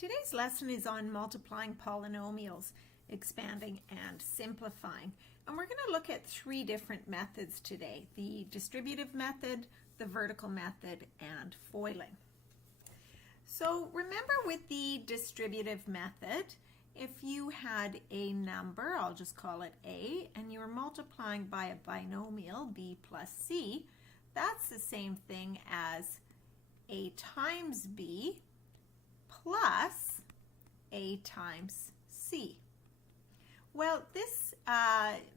Today's lesson is on multiplying polynomials, expanding and simplifying. And we're going to look at three different methods today: the distributive method, the vertical method, and foiling. So remember, with the distributive method, if you had a number, I'll just call it A, and you were multiplying by a binomial, B plus C, that's the same thing as A times B plus A times C. Well, this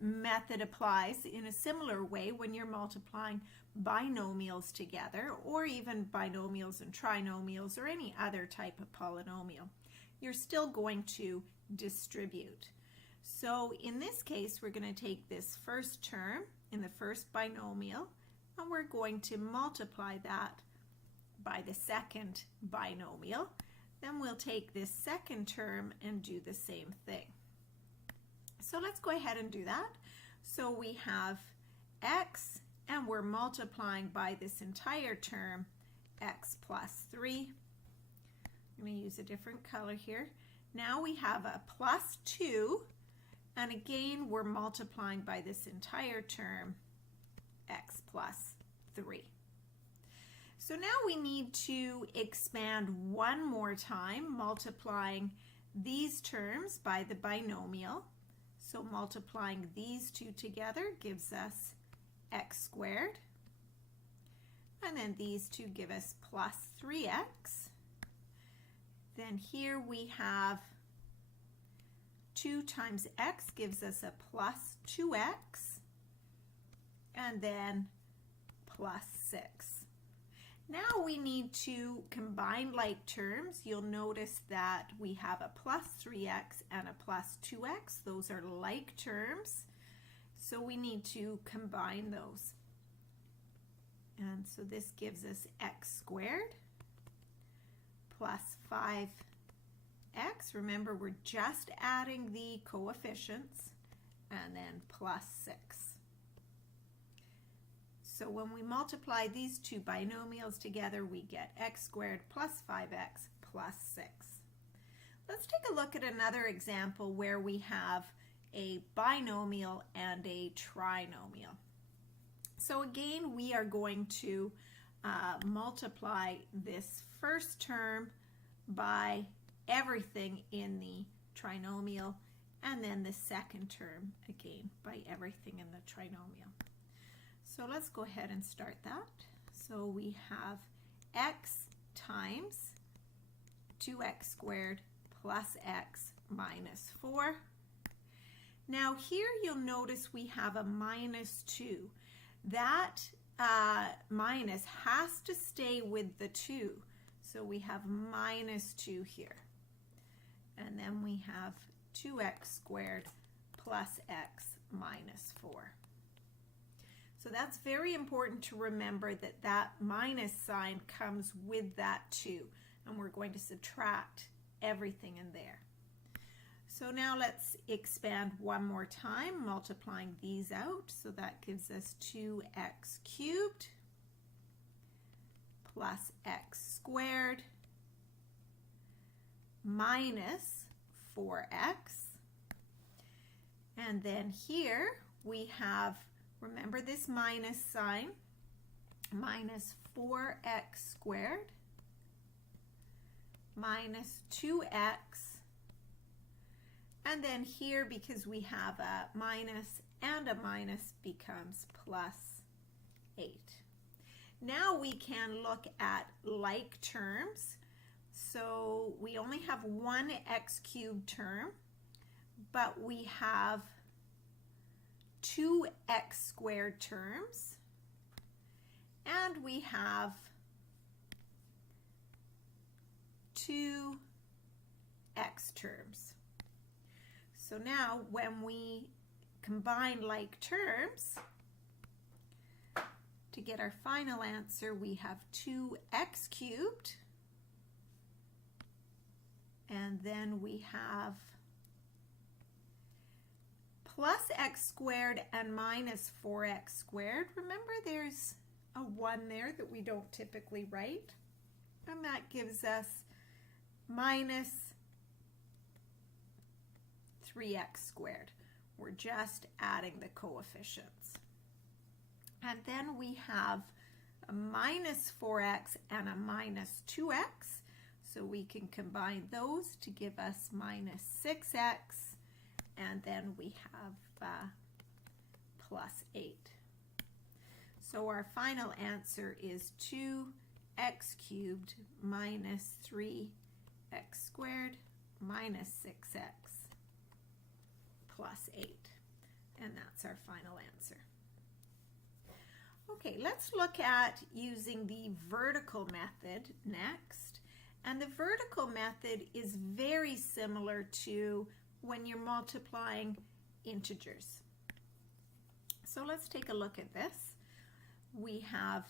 method applies in a similar way when you're multiplying binomials together, or even binomials and trinomials, or any other type of polynomial. You're still going to distribute. So in this case, we're going to take this first term in the first binomial, and we're going to multiply that by the second binomial. Then we'll take this second term and do the same thing. So let's go ahead and do that. So we have x, and we're multiplying by this entire term, x plus 3. I'm going to use a different color here. Now we have a plus 2, and again we're multiplying by this entire term, x plus 3. So now we need to expand one more time, multiplying these terms by the binomial. So multiplying these two together gives us x squared. And then these two give us plus 3x. Then here we have 2 times x gives us a plus 2x. And then plus 6. Now we need to combine like terms. You'll notice that we have a plus 3x and a plus 2x. Those are like terms. So we need to combine those. And so this gives us x squared plus 5x. Remember, we're just adding the coefficients, and then plus 6. So when we multiply these two binomials together, we get x squared plus 5x plus 6. Let's take a look at another example where we have a binomial and a trinomial. So again, we are going to multiply this first term by everything in the trinomial, and then the second term again by everything in the trinomial. So let's go ahead and start that. So we have x times 2x squared plus x minus 4. Now here you'll notice we have a minus 2. That minus has to stay with the 2. So we have minus 2 here. And then we have 2x squared plus x minus 4. So that's very important to remember that that minus sign comes with that 2, and we're going to subtract everything in there. So now let's expand one more time, multiplying these out. So that gives us 2x cubed plus x squared minus 4x. And then here we have, remember this minus sign, minus 4x squared minus 2x. And then here, because we have a minus and a minus, becomes plus 8. Now we can look at like terms. So we only have one x cubed term, but we have 2 x squared terms, and we have 2 x terms. So now when we combine like terms, to get our final answer, we have 2x cubed, and then we have plus x squared and minus 4x squared. Remember, there's a 1 there that we don't typically write, and that gives us minus 3x squared. We're just adding the coefficients. And then we have a minus 4x and a minus 2x. So we can combine those to give us minus 6x. And then we have plus 8. So our final answer is 2x cubed minus 3x squared minus 6x plus 8. And that's our final answer. Okay, let's look at using the vertical method next. And the vertical method is very similar to when you're multiplying integers. So let's take a look at this. We have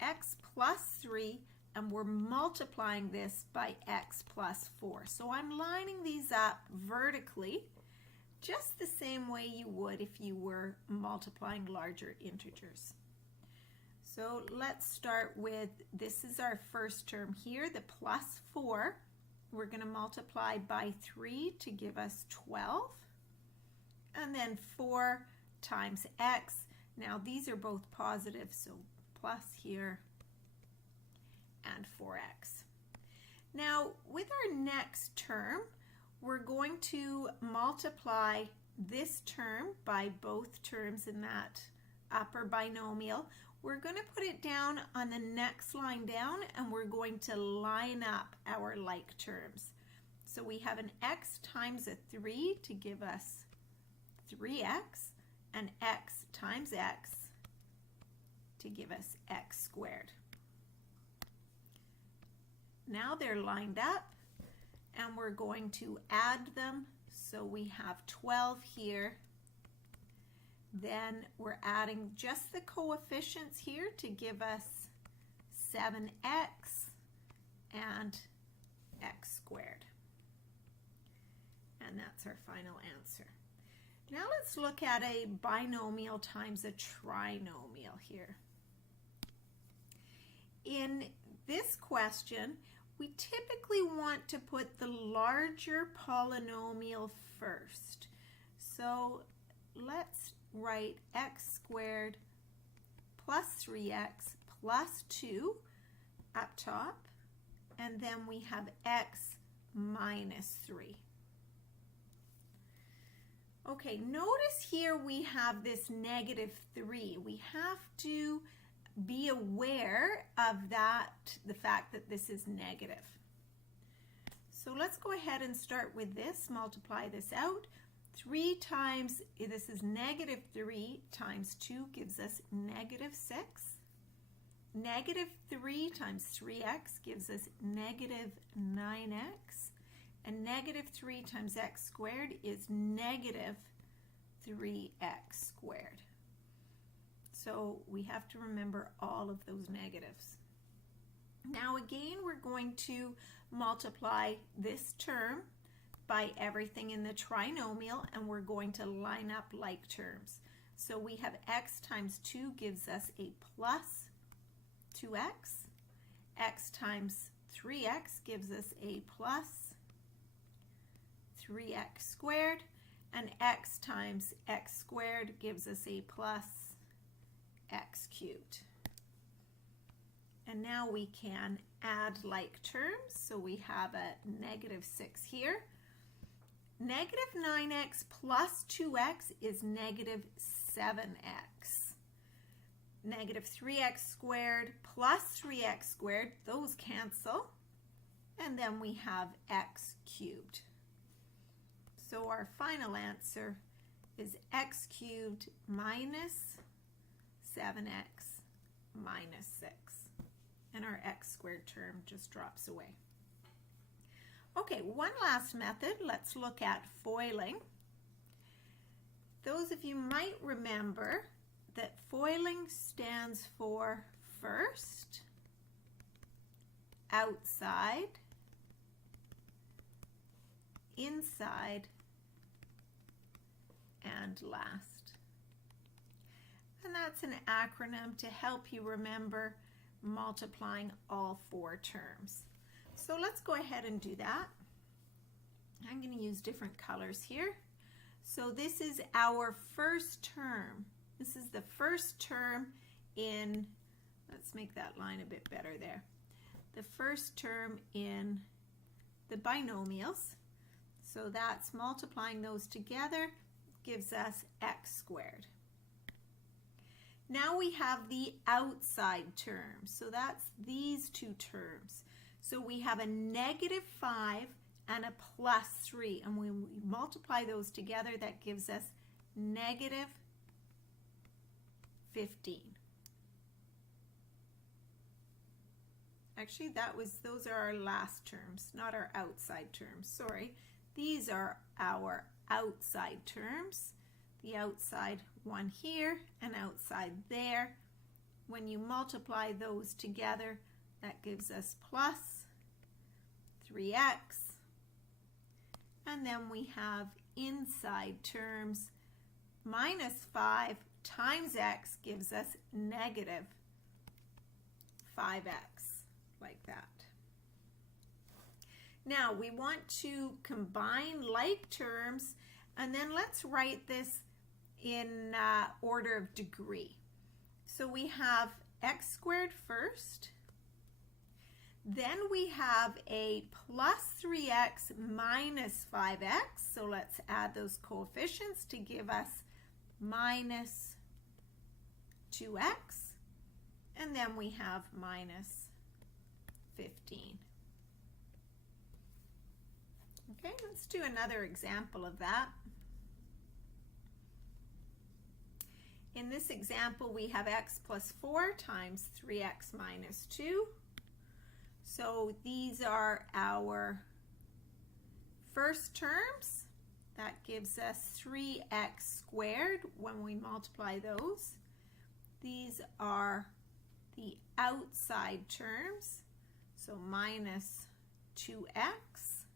x plus 3, and we're multiplying this by x plus 4. So I'm lining these up vertically, just the same way you would if you were multiplying larger integers. So let's start with, this is our first term here, the plus 4. We're going to multiply by 3 to give us 12. And then 4 times x. Now these are both positive, so plus here and 4x. Now with our next term, we're going to multiply this term by both terms in that upper binomial. We're going to put it down on the next line down, and we're going to line up our like terms. So we have an x times a 3 to give us 3x, and x times x to give us x squared. Now they're lined up, and we're going to add them. So we have 12 here. Then we're adding just the coefficients here to give us 7x and x squared. And that's our final answer. Now let's look at a binomial times a trinomial here. In this question, we typically want to put the larger polynomial first. So let's write x squared plus 3x plus 2 up top, and then we have x minus 3. Okay, notice here we have this negative 3. We have to be aware of that, the fact that this is negative. So let's go ahead and start with this, multiply this out. 3 times, this is negative 3 times 2 gives us negative 6. Negative 3 times 3x gives us negative 9x. And negative 3 times x squared is negative 3x squared. So we have to remember all of those negatives. Now again, we're going to multiply this term by everything in the trinomial, and we're going to line up like terms. So we have x times 2 gives us a plus 2x. X times 3x gives us a plus 3x squared. And x times x squared gives us a plus x cubed. And now we can add like terms. So we have a negative 6 here. Negative 9x plus 2x is negative 7x. Negative 3x squared plus 3x squared, those cancel. And then we have x cubed. So our final answer is x cubed minus 7x minus 6. And our x squared term just drops away. Okay, one last method. Let's look at foiling. Those of you might remember that foiling stands for first, outside, inside, and last. And that's an acronym to help you remember multiplying all 4 terms. So let's go ahead and do that. I'm going to use different colors here. So this is our first term. This is the first term in, let's make that line a bit better there. The first term in the binomials. So that's multiplying those together gives us x squared. Now we have the outside terms. So that's these two terms. So we have a -5 and a +3. And when we multiply those together, that gives us -15. Actually, those are our last terms, not our outside terms. Sorry. These are our outside terms. The outside one here and outside there. When you multiply those together, that gives us plus 3x. And then we have inside terms. -5 times x gives us -5x, like that. Now we want to combine like terms, and then let's write this in order of degree. So we have x squared first. Then we have a +3x minus 5x. So let's add those coefficients to give us -2x. And then we have -15. Okay, let's do another example of that. In this example, we have x plus 4 times 3x minus 2. So these are our first terms. That gives us 3x squared when we multiply those. These are the outside terms, so minus 2x.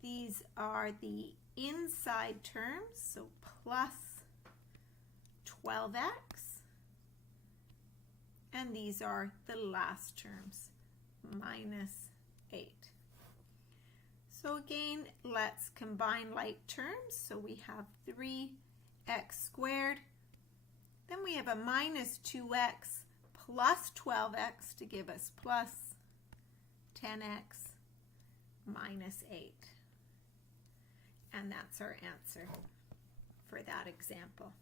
These are the inside terms, so plus 12x. And these are the last terms, minus 8. So again, let's combine like terms. So we have 3x squared. Then we have a minus 2x plus 12x to give us plus 10x minus 8. And that's our answer for that example.